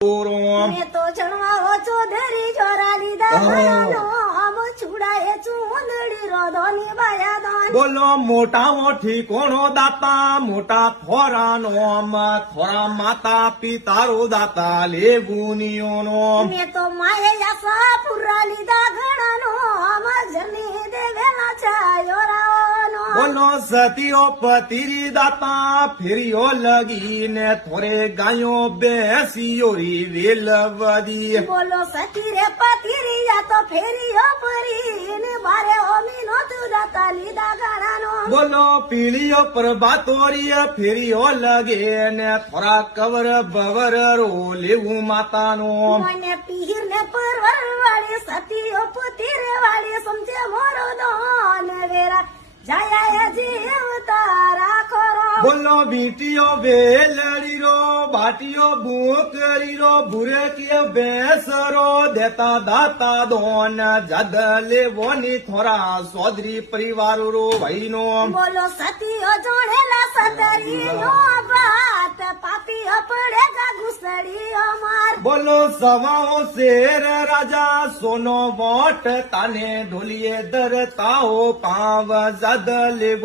મેં તો જણવાઓ ચોધરી જોરા લીધા ભયાનો આમ છુડાએ ચૂંદડી રોધોની બાયાદાન. બોલો મોટા મોઠી કોણો દાતા મોટા થોરાનો થોરા માતા પિતારો દાતા લેગુનીઓનો. મેં તો માએ યાસા પુરા લીધા ઘણાનો આમ જની દેવેલા છાયોરાઓનો. બોલો સતીઓ પતિરી દાતા ફેરીઓ લગીને થોરે ગાયો બેસીઓ રી વેલવદી. બોલો સતી રે પતિરી યા તો ફેરીઓ ફરી ને બારે ઓમી નો તું દાતા લીધા ઘણાનો. બોલો પીળીઓ પ્રભાતોરીય ફેરીઓ લગે ને થોરા કવર બવર રો લેવું માતાનો. મને પીર ને પરવર વાળી સતીઓ પુતીર વાળી સમજે મોરો દોન વેરા જાયા જીવ તારા ખરો. બોલો બીટીઓ વેલડી રો બાટીઓ બુકરી રો ભૂરેકીય બેસરો દેતા દાતા દોન જદ લેવોની થોરા સોદરી પરિવાર રો ભાઈનો. બોલો સતીઓ જોડેલા સતરી નો ભાત પાપી પડેગા ઘુસડી અમાર. બોલો સવાઓ શેર રાજા સોનો વોટ તાને ઢોલીએ ધરતાઓ પાવ જદ લેવો.